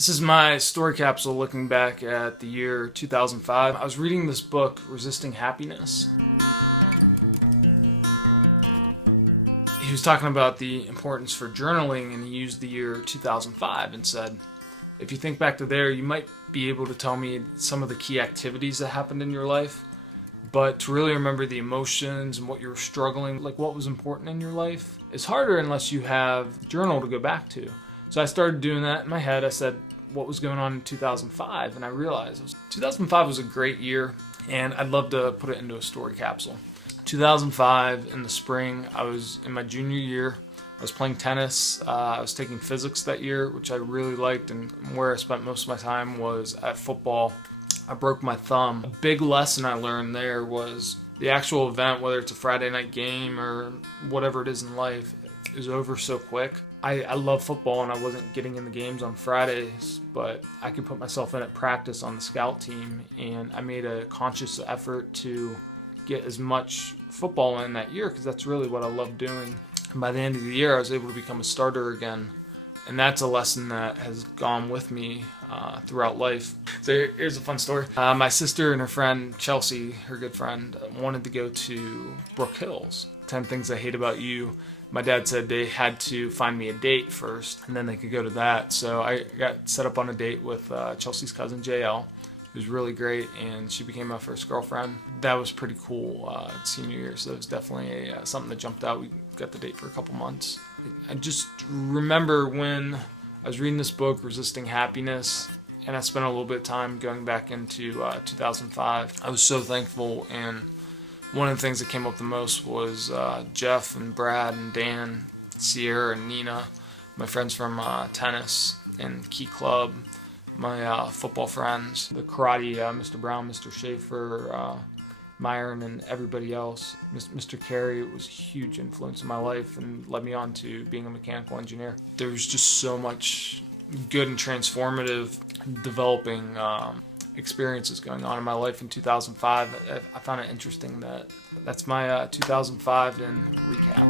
This is my story capsule looking back at the year 2005. I was reading this book, Resisting Happiness. He was talking about the importance for journaling, and he used the year 2005 and said, if you think back to there, you might be able to tell me some of the key activities that happened in your life, but to really remember the emotions and what you were struggling, like what was important in your life, is harder unless you have a journal to go back to. So I started doing that in my head. I said, what was going on in 2005? And I realized 2005 was a great year, and I'd love to put it into a story capsule. 2005, in the spring, I was in my junior year. I was playing tennis. I was taking physics that year, which I really liked, and where I spent most of my time was at football. I broke my thumb. A big lesson I learned there was the actual event, whether it's a Friday night game or whatever it is in life, is over so quick. I love football, and I wasn't getting in the games on Fridays, but I could put myself in at practice on the scout team, and I made a conscious effort to get as much football in that year because that's really what I love doing. And by the end of the year, I was able to become a starter again, and that's a lesson that has gone with me throughout life. So here's a fun story. My sister and her friend Chelsea, her good friend, wanted to go to Brook Hills. 10 Things I Hate About You. My dad said they had to find me a date first, and then they could go to that. So I got set up on a date with Chelsea's cousin, JL. It was really great, and she became my first girlfriend. That was pretty cool in senior year, so it was definitely something that jumped out. We got the date for a couple months. I just remember when I was reading this book, Resisting Happiness, and I spent a little bit of time going back into 2005. I was so thankful, and one of the things that came up the most was Jeff and Brad and Dan, Sierra and Nina, my friends from tennis and Key Club, my football friends, the karate, Mr. Brown, Mr. Schaefer, Myron, and everybody else. Mr. Carey was a huge influence in my life and led me on to being a mechanical engineer. There was just so much good and transformative developing experiences going on in my life in 2005. I found it interesting that that's my 2005 in recap.